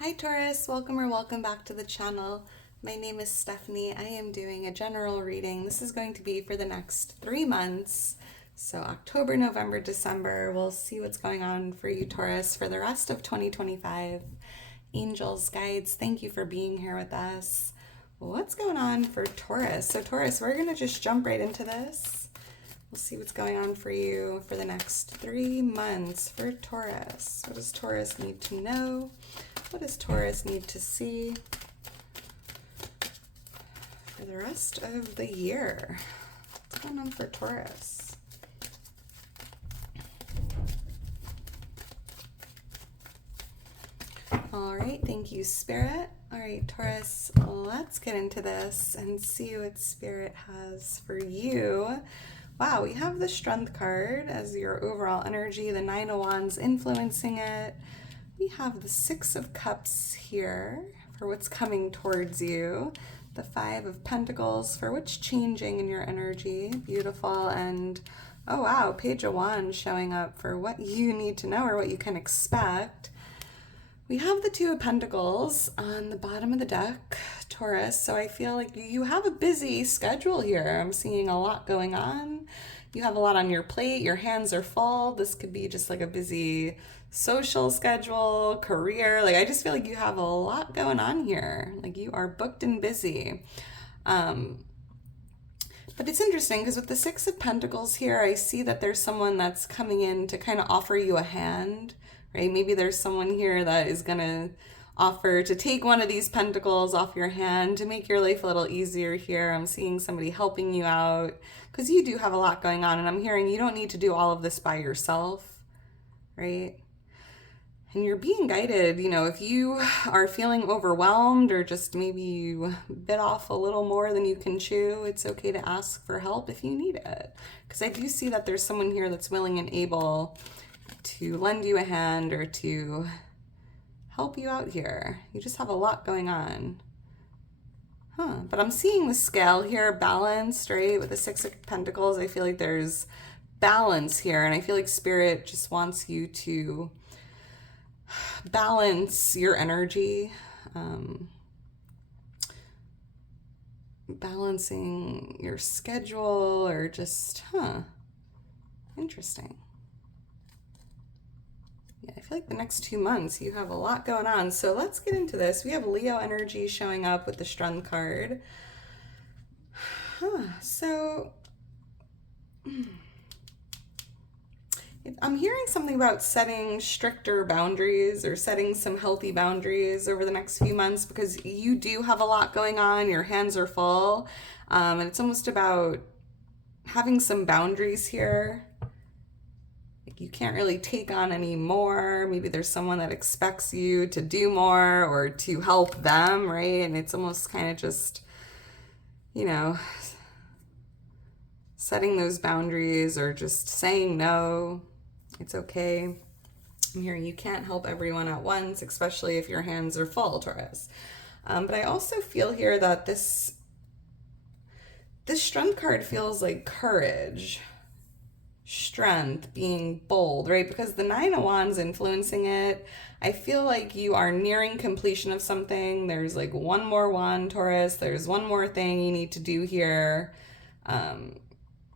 Hi Taurus, welcome or welcome back to the channel. My name is Stephanie. I am doing a general reading. This is going to be for the next 3 months. So October, November, December. We'll see what's going on for you Taurus for the rest of 2025. Angels, guides, thank you for being here with us. What's going on for Taurus? So Taurus, we're going to just jump right into this. We'll see what's going on for you for the next 3 months for Taurus. What does Taurus need to know? What does Taurus need to see for the rest of the year? What's going on for Taurus? All right, thank you, Spirit. All right, Taurus, let's get into this and see what Spirit has for you. Wow, we have the Strength card as your overall energy, the Nine of Wands influencing it. We have the Six of Cups here for what's coming towards you. The Five of Pentacles for what's changing in your energy. Beautiful. And oh wow, Page of Wands showing up for what you need to know or what you can expect. We have the Two of Pentacles on the bottom of the deck, Taurus. So I feel like you have a busy schedule here. I'm seeing a lot going on. You have a lot on your plate. Your hands are full. This could be just like a busy social schedule, career. Like I just feel like you have a lot going on here. Like you are booked and busy. But it's interesting because with the Six of Pentacles here, I see that there's someone that's coming in to kind of offer you a hand, right? Maybe there's someone here that is going to offer to take one of these pentacles off your hand to make your life a little easier here. I'm seeing somebody helping you out because you do have a lot going on, and I'm hearing you don't need to do all of this by yourself, right? And you're being guided, you know, if you are feeling overwhelmed or just maybe you bit off a little more than you can chew, it's okay to ask for help if you need it. Because I do see that there's someone here that's willing and able to lend you a hand or to help you out here. You just have a lot going on. But I'm seeing the scale here balanced, right? With the Six of Pentacles, I feel like there's balance here. And I feel like Spirit just wants you to balance your energy, balancing your schedule, or just, interesting. Yeah, I feel like the next 2 months you have a lot going on. So let's get into this. We have Leo energy showing up with the Strength card. So I'm hearing something about setting stricter boundaries or setting some healthy boundaries over the next few months because you do have a lot going on. Your hands are full. And it's almost about having some boundaries here. Like you can't really take on any more. Maybe there's someone that expects you to do more or to help them, right? And it's almost kind of just, you know, setting those boundaries or just saying no. It's okay. I'm hearing you can't help everyone at once, especially if your hands are full, Taurus. But I also feel here that this Strength card feels like courage, strength, being bold, right? Because the Nine of Wands influencing it, I feel like you are nearing completion of something. There's like one more wand, Taurus. There's one more thing you need to do here.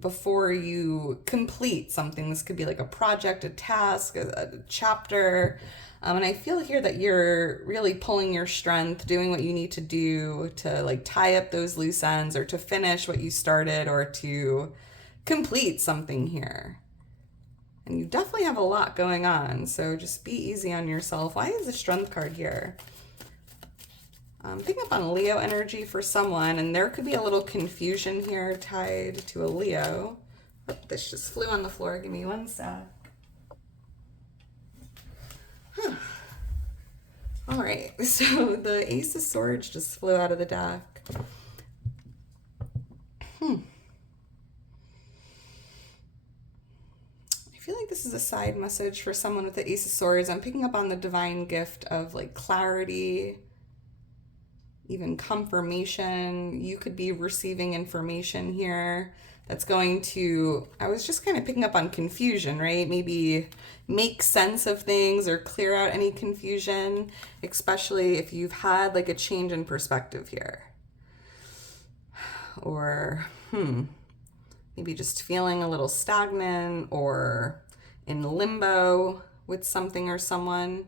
Before you complete something. This could be like a project, a task, a chapter. And I feel here that you're really pulling your strength, doing what you need to do to like tie up those loose ends or to finish what you started or to complete something here. And you definitely have a lot going on. So just be easy on yourself. Why is the Strength card here? Picking up on Leo energy for someone, and there could be a little confusion here tied to a Leo. Oh, this just flew on the floor. Give me one sec. All right, so the Ace of Swords just flew out of the deck. I feel like this is a side message for someone with the Ace of Swords. I'm picking up on the divine gift of like clarity, even confirmation. You could be receiving information here that's going to, I was just kind of picking up on confusion, right? Maybe make sense of things or clear out any confusion, especially if you've had like a change in perspective here. Or, maybe just feeling a little stagnant or in limbo with something or someone.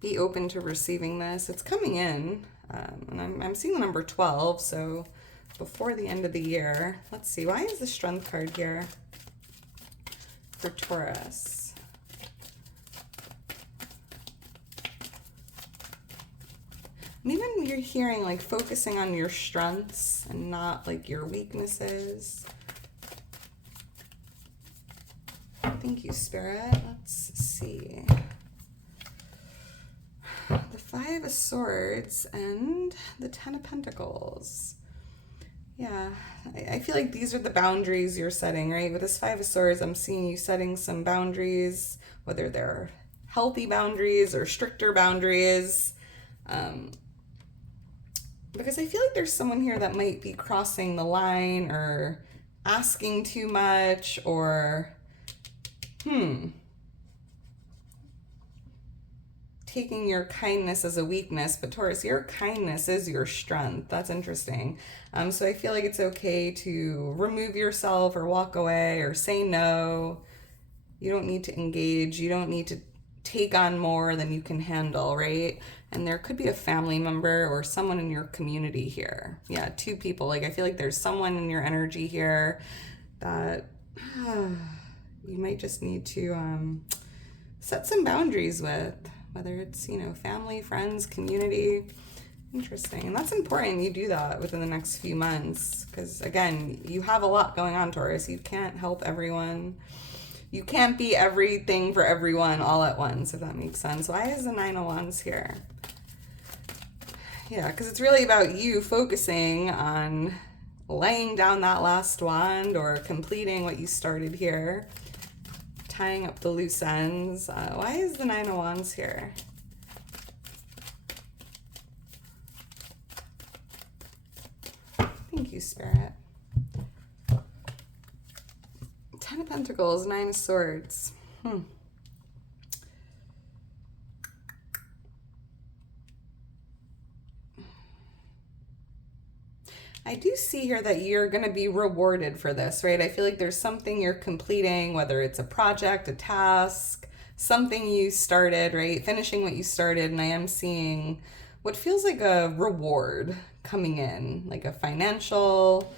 Be open to receiving this. It's coming in, and I'm seeing the number 12, so before the end of the year. Let's see, why is the Strength card here for Taurus? And even you're hearing like focusing on your strengths and not like your weaknesses. Thank you, Spirit. Let's see. The Five of Swords and the Ten of Pentacles. Yeah, I feel like these are the boundaries you're setting, right? With this Five of Swords, I'm seeing you setting some boundaries, whether they're healthy boundaries or stricter boundaries. Because I feel like there's someone here that might be crossing the line or asking too much or, taking your kindness as a weakness, but Taurus, your kindness is your strength. That's interesting. So I feel like it's okay to remove yourself or walk away or say no. You don't need to engage. You don't need to take on more than you can handle, right? And there could be a family member or someone in your community here. Yeah, two people. Like I feel like there's someone in your energy here that you might just need to set some boundaries with. Whether it's, family, friends, community. Interesting. And that's important you do that within the next few months. Because, again, you have a lot going on, Taurus. You can't help everyone. You can't be everything for everyone all at once, if that makes sense. Why is the Nine of Wands here? Yeah, because it's really about you focusing on laying down that last wand or completing what you started here. Tying up the loose ends. Why is the Nine of Wands here? Thank you, Spirit. Ten of Pentacles, Nine of Swords. I do see here that you're going to be rewarded for this, right? I feel like there's something you're completing, whether it's a project, a task, something you started, right? Finishing what you started. And I am seeing what feels like a reward coming in, like a financial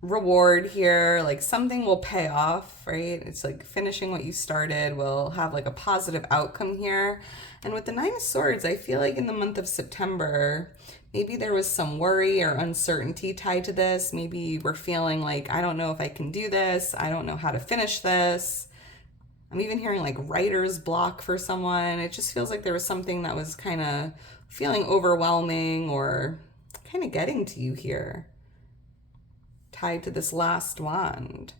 reward here, like something will pay off, right? It's like finishing what you started will have like a positive outcome here. And with the Nine of Swords, I feel like in the month of September, maybe there was some worry or uncertainty tied to this. Maybe you were feeling like, I don't know if I can do this. I don't know how to finish this. I'm even hearing like writer's block for someone. It just feels like there was something that was kind of feeling overwhelming or kind of getting to you here, tied to this last wand.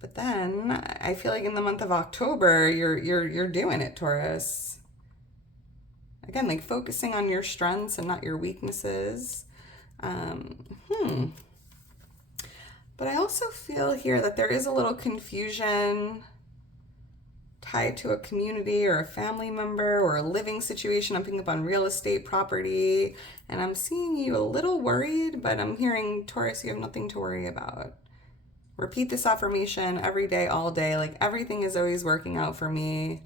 But then I feel like in the month of October, you're doing it, Taurus. Again, like focusing on your strengths and not your weaknesses. But I also feel here that there is a little confusion tied to a community or a family member or a living situation. I'm picking up on real estate, property, and I'm seeing you a little worried, but I'm hearing, Taurus, you have nothing to worry about. Repeat this affirmation every day, all day. Like everything is always working out for me.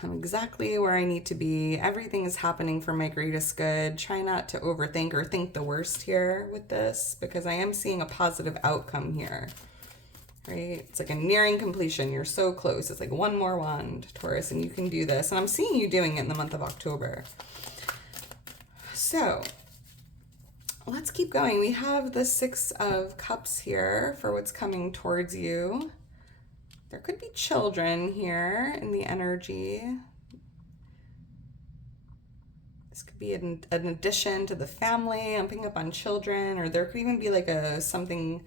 I'm exactly where I need to be. Everything is happening for my greatest good. Try not to overthink or think the worst here with this, because I am seeing a positive outcome here, right? It's like a nearing completion. You're so close. It's like one more wand, Taurus, and you can do this. And I'm seeing you doing it in the month of October. So let's keep going. We have the Six of Cups here for what's coming towards you. There could be children here in the energy. This could be an addition to the family. I'm picking up on children, or there could even be like something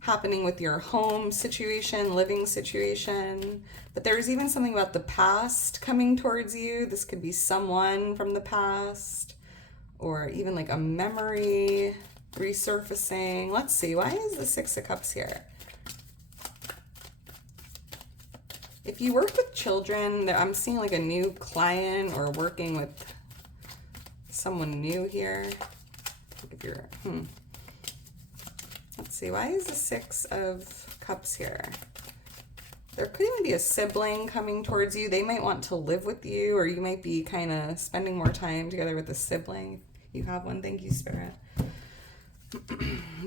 happening with your home situation, living situation. But there's even something about the past coming towards you. This could be someone from the past, or even like a memory. resurfacing. Let's see, why is the Six of Cups here? If you work with children, I'm seeing like a new client or working with someone new here. If you're, let's see, why is the Six of Cups here? There could even be a sibling coming towards you. They might want to live with you, or you might be kind of spending more time together with a sibling. You have one. Thank you, Spirit.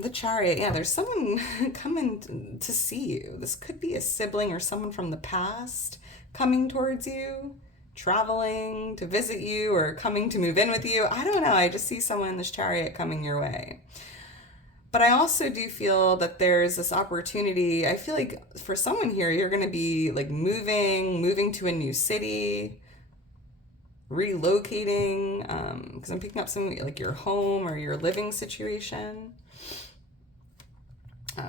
The Chariot. Yeah, there's someone coming to see you. This could be a sibling or someone from the past coming towards you, traveling to visit you, or coming to move in with you. I don't know. I just see someone in this Chariot coming your way. But I also do feel that there's this opportunity. I feel like for someone here, you're going to be like moving to a new city, relocating, because I'm picking up something like your home or your living situation.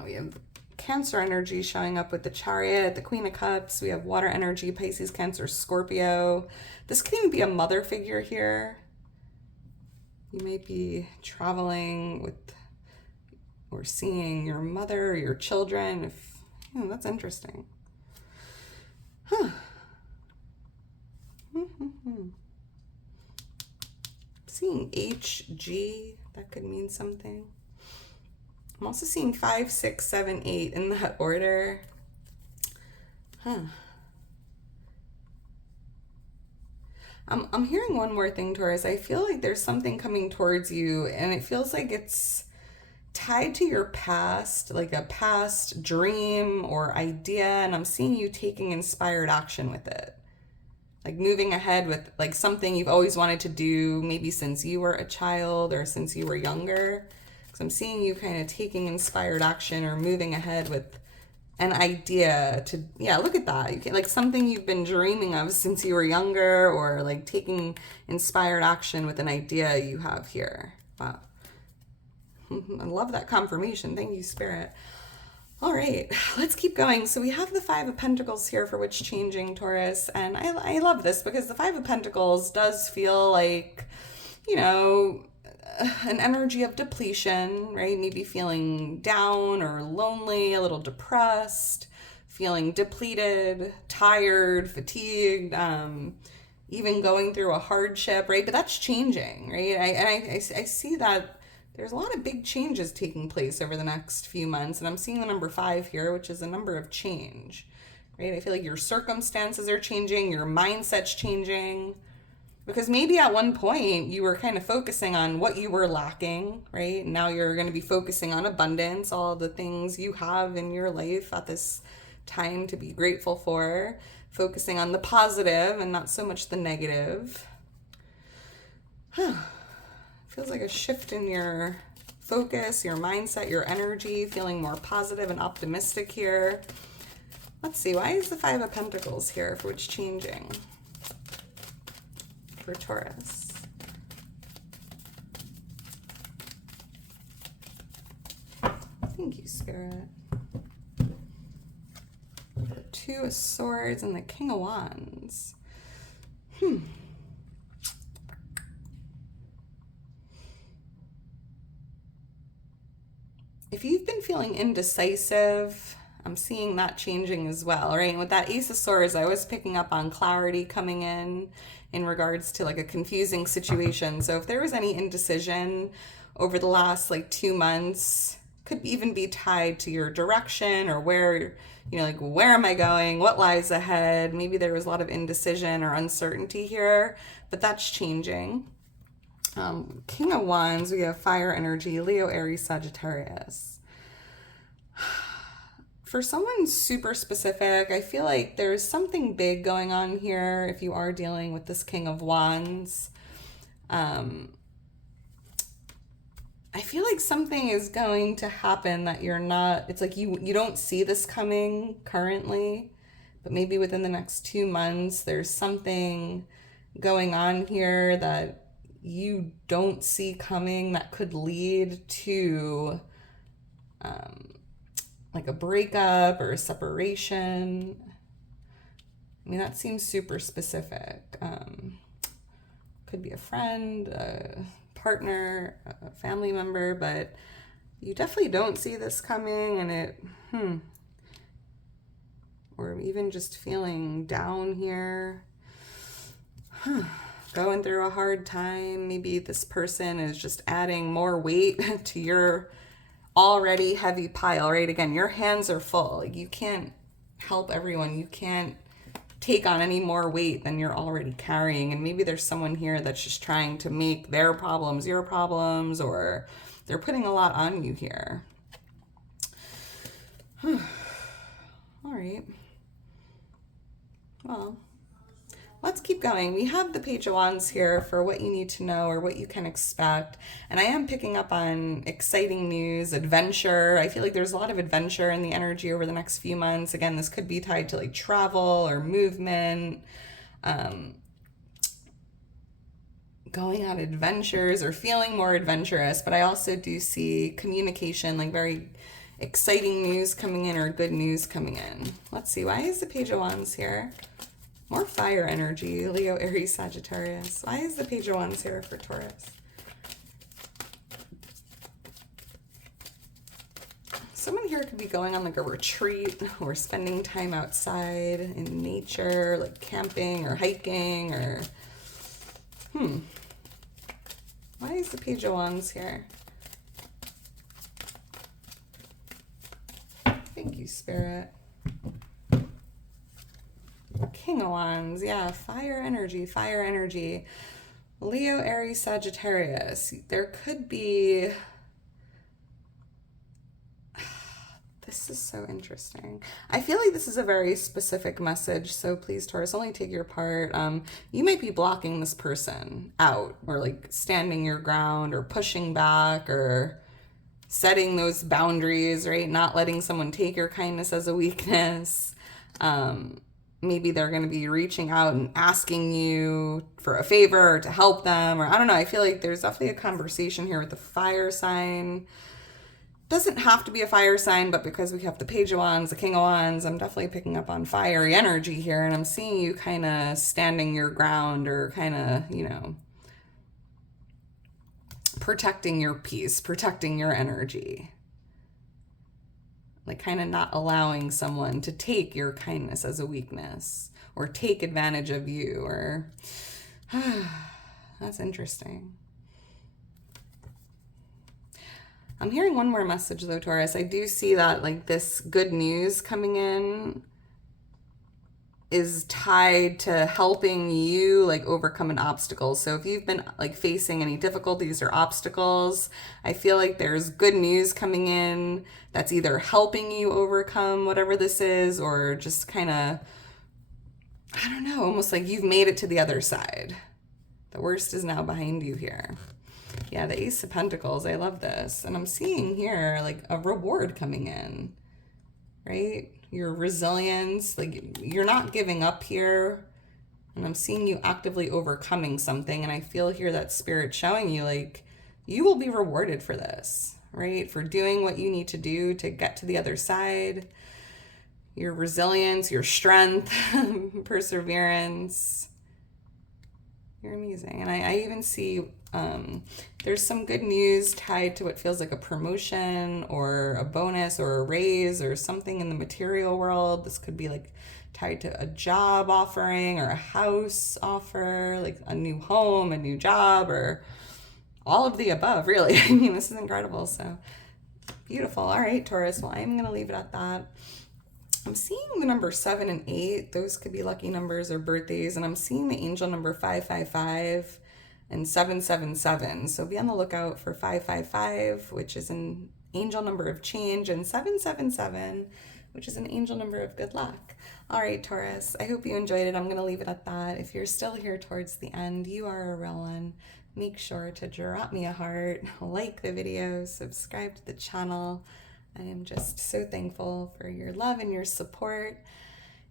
We have Cancer energy showing up with the Chariot, the Queen of Cups. We have water energy, Pisces, Cancer, Scorpio. This could even be a mother figure here. You may be traveling with or seeing your mother or your children. If that's interesting. Huh. Seeing HG, that could mean something. I'm also seeing 5, 6, 7, 8 in that order. I'm hearing one more thing, Taurus. I feel like there's something coming towards you, and it feels like it's tied to your past, like a past dream or idea, and I'm seeing you taking inspired action with it. Like moving ahead with like something you've always wanted to do, maybe since you were a child or since you were younger. Because I'm seeing you kind of taking inspired action or moving ahead with an idea to, look at that. You can, like something you've been dreaming of since you were younger, or like taking inspired action with an idea you have here. Wow. I love that confirmation. Thank you, Spirit. All right, let's keep going. So we have the Five of Pentacles here for what's changing, Taurus. And I love this because the Five of Pentacles does feel like, an energy of depletion, right? Maybe feeling down or lonely, a little depressed, feeling depleted, tired, fatigued, even going through a hardship, right? But that's changing, right? I see that there's a lot of big changes taking place over the next few months. And I'm seeing the number 5 here, which is a number of change, right? I feel like your circumstances are changing, your mindset's changing. Because maybe at one point you were kind of focusing on what you were lacking, right? Now you're going to be focusing on abundance, all the things you have in your life at this time to be grateful for, focusing on the positive and not so much the negative. Feels like a shift in your focus, your mindset, your energy, feeling more positive and optimistic here. Let's see, why is the Five of Pentacles here for what's changing for Taurus? Thank you, Spirit. The Two of Swords and the King of Wands. If you've been feeling indecisive, I'm seeing that changing as well, right? And with that Ace of Swords, I was picking up on clarity coming in regards to like a confusing situation. So if there was any indecision over the last like 2 months, could even be tied to your direction or where, like where am I going? What lies ahead? Maybe there was a lot of indecision or uncertainty here, but that's changing. King of Wands, we have fire energy, Leo, Aries, Sagittarius. For someone super specific, I feel like there's something big going on here if you are dealing with this King of Wands. I feel like something is going to happen that you're not, it's like you don't see this coming currently, but maybe within the next 2 months, there's something going on here that you don't see coming that could lead to like a breakup or a separation. I mean, that seems super specific. Could be a friend, a partner, a family member, but you definitely don't see this coming, and or even just feeling down here, going through a hard time. Maybe this person is just adding more weight to your already heavy pile, right? Again, your hands are full. Like, you can't help everyone. You can't take on any more weight than you're already carrying. And maybe there's someone here that's just trying to make their problems your problems, or they're putting a lot on you here. All right. Well, let's keep going. We have the Page of Wands here for what you need to know or what you can expect. And I am picking up on exciting news, adventure. I feel like there's a lot of adventure in the energy over the next few months. Again, this could be tied to like travel or movement, going on adventures or feeling more adventurous. But I also do see communication, like very exciting news coming in or good news coming in. Let's see, why is the Page of Wands here? More fire energy, Leo, Aries, Sagittarius. Why is the Page of Wands here for Taurus? Someone here could be going on like a retreat or spending time outside in nature, like camping or hiking or... Why is the Page of Wands here? Thank you, Spirit. King of Wands, yeah, fire energy, fire energy. Leo, Aries, Sagittarius. There could be... This is so interesting. I feel like this is a very specific message, so please, Taurus, only take your part. You might be blocking this person out, or like standing your ground, or pushing back, or setting those boundaries, right? Not letting someone take your kindness as a weakness. Maybe they're going to be reaching out and asking you for a favor or to help them, or I don't know. I feel like there's definitely a conversation here with the fire sign. Doesn't have to be a fire sign, but because we have the Page of Wands, the King of Wands, I'm definitely picking up on fiery energy here, and I'm seeing you kind of standing your ground, or kind of, you know, protecting your peace, protecting your energy. Like kind of not allowing someone to take your kindness as a weakness or take advantage of you, or that's interesting. I'm hearing one more message though, Taurus. I do see that like this good news coming in is tied to helping you like overcome an obstacle. So if you've been like facing any difficulties or obstacles, I feel like there's good news coming in that's either helping you overcome whatever this is, or just kind of, I don't know, almost like you've made it to the other side. The worst is now behind you here. Yeah, the Ace of Pentacles, I love this. And I'm seeing here like a reward coming in, right? Your resilience, like you're not giving up here. And I'm seeing you actively overcoming something. And I feel here that Spirit showing you like you will be rewarded for this, right? For doing what you need to do to get to the other side. Your resilience, your strength, perseverance. You're amazing. And I even see there's some good news tied to what feels like a promotion or a bonus or a raise or something in the material world. This could be like tied to a job offering or a house offer, like a new home, a new job, or all of the above, really. I mean, this is incredible. So beautiful. All right, Taurus. Well, I'm going to leave it at that. I'm seeing the number 7 and 8. Those could be lucky numbers or birthdays. And I'm seeing the angel number 555 and 777. So be on the lookout for 555, which is an angel number of change, and 777, which is an angel number of good luck. All right, Taurus, I hope you enjoyed it. I'm going to leave it at that. If you're still here towards the end, you are a real one. Make sure to drop me a heart, like the video, subscribe to the channel. I am just so thankful for your love and your support.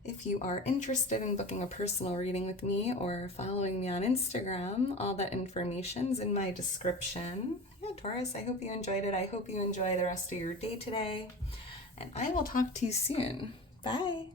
If you are interested in booking a personal reading with me or following me on Instagram, all that information's in my description. Yeah, Taurus, I hope you enjoyed it. I hope you enjoy the rest of your day today. And I will talk to you soon. Bye.